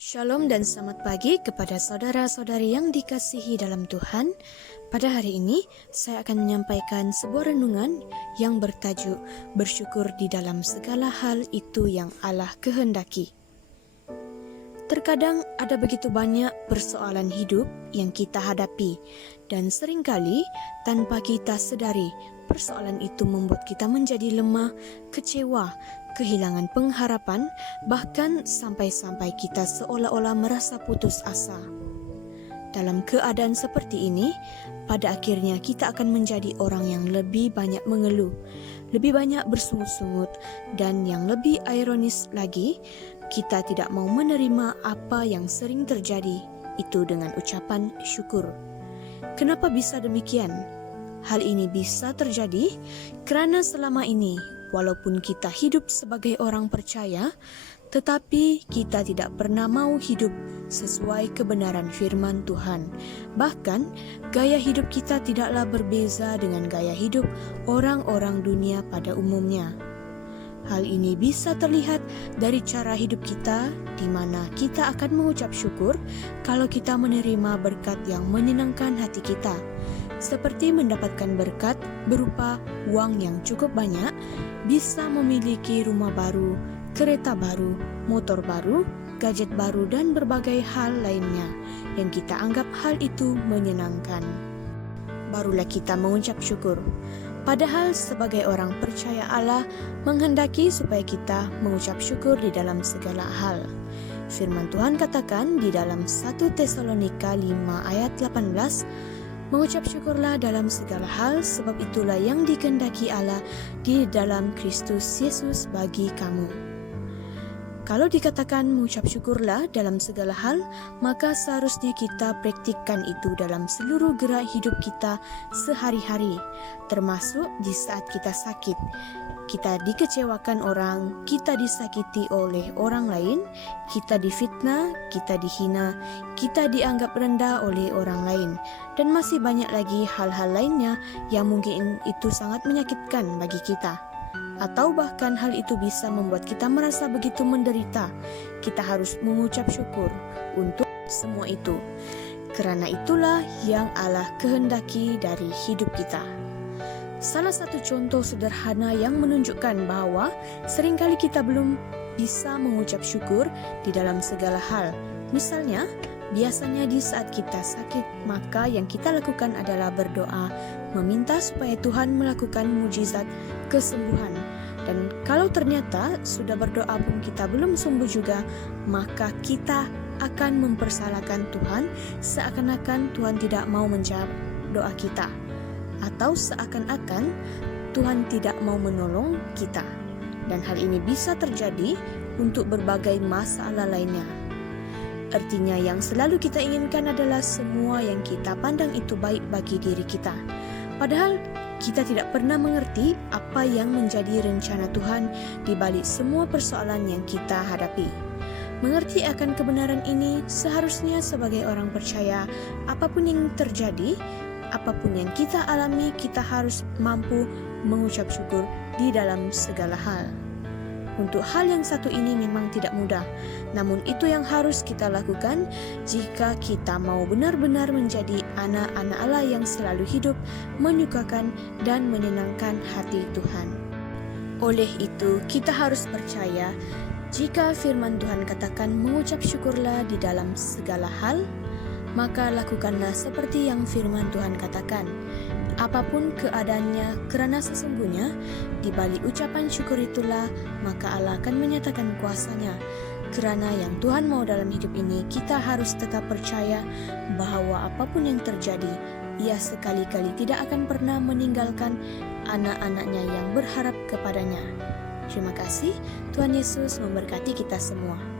Shalom dan selamat pagi kepada saudara-saudari yang dikasihi dalam Tuhan. Pada hari ini, saya akan menyampaikan sebuah renungan yang bertajuk Bersyukur di dalam segala hal itu yang Allah kehendaki. Terkadang ada begitu banyak persoalan hidup yang kita hadapi, dan seringkali tanpa kita sadari, persoalan itu membuat kita menjadi lemah, kecewa, kehilangan pengharapan, bahkan sampai-sampai kita seolah-olah merasa putus asa. Dalam keadaan seperti ini, pada akhirnya kita akan menjadi orang yang lebih banyak mengeluh, lebih banyak bersungut-sungut, dan yang lebih ironis lagi, kita tidak mau menerima apa yang sering terjadi, itu dengan ucapan syukur. Kenapa bisa demikian? Hal ini bisa terjadi karena selama ini, walaupun kita hidup sebagai orang percaya, tetapi kita tidak pernah mau hidup sesuai kebenaran firman Tuhan. Bahkan, gaya hidup kita tidaklah berbeza dengan gaya hidup orang-orang dunia pada umumnya. Hal ini bisa terlihat dari cara hidup kita, di mana kita akan mengucap syukur kalau kita menerima berkat yang menyenangkan hati kita, seperti mendapatkan berkat berupa uang yang cukup banyak, bisa memiliki rumah baru, kereta baru, motor baru, gadget baru, dan berbagai hal lainnya yang kita anggap hal itu menyenangkan. Barulah kita mengucap syukur. Padahal sebagai orang percaya Allah menghendaki supaya kita mengucap syukur di dalam segala hal. Firman Tuhan katakan di dalam 1 Tesalonika 5 ayat 18, mengucap syukurlah dalam segala hal, sebab itulah yang dikehendaki Allah di dalam Kristus Yesus bagi kamu. Kalau dikatakan mengucap syukurlah dalam segala hal, maka seharusnya kita praktikkan itu dalam seluruh gerak hidup kita sehari-hari, termasuk di saat kita sakit. Kita dikecewakan orang, kita disakiti oleh orang lain, kita difitnah, kita dihina, kita dianggap rendah oleh orang lain, dan masih banyak lagi hal-hal lainnya yang mungkin itu sangat menyakitkan bagi kita. Atau bahkan hal itu bisa membuat kita merasa begitu menderita. Kita harus mengucap syukur untuk semua itu. Karena itulah yang Allah kehendaki dari hidup kita. Salah satu contoh sederhana yang menunjukkan bahwa seringkali kita belum bisa mengucap syukur di dalam segala hal. Misalnya, biasanya di saat kita sakit, maka yang kita lakukan adalah berdoa, meminta supaya Tuhan melakukan mujizat kesembuhan. Dan kalau ternyata sudah berdoa pun kita belum sembuh juga, maka kita akan mempersalahkan Tuhan, seakan-akan Tuhan tidak mau menjawab doa kita, atau seakan-akan Tuhan tidak mau menolong kita. Dan hal ini bisa terjadi untuk berbagai masalah lainnya. Artinya yang selalu kita inginkan adalah semua yang kita pandang itu baik bagi diri kita. Padahal kita tidak pernah mengerti apa yang menjadi rencana Tuhan di balik semua persoalan yang kita hadapi. Mengerti akan kebenaran ini seharusnya sebagai orang percaya, apapun yang terjadi, apapun yang kita alami, kita harus mampu mengucap syukur di dalam segala hal. Untuk hal yang satu ini memang tidak mudah, namun itu yang harus kita lakukan jika kita mau benar-benar menjadi anak-anak Allah yang selalu hidup, menyukakan dan menyenangkan hati Tuhan. Oleh itu, kita harus percaya jika firman Tuhan katakan mengucap syukurlah di dalam segala hal, maka lakukanlah seperti yang firman Tuhan katakan. Apapun keadaannya, karena sesungguhnya di balik ucapan syukur itulah maka Allah akan menyatakan kuasa-Nya. Karena yang Tuhan mau dalam hidup ini, kita harus tetap percaya bahwa apapun yang terjadi, Ia sekali-kali tidak akan pernah meninggalkan anak-anaknya yang berharap kepadanya. Terima kasih, Tuhan Yesus memberkati kita semua.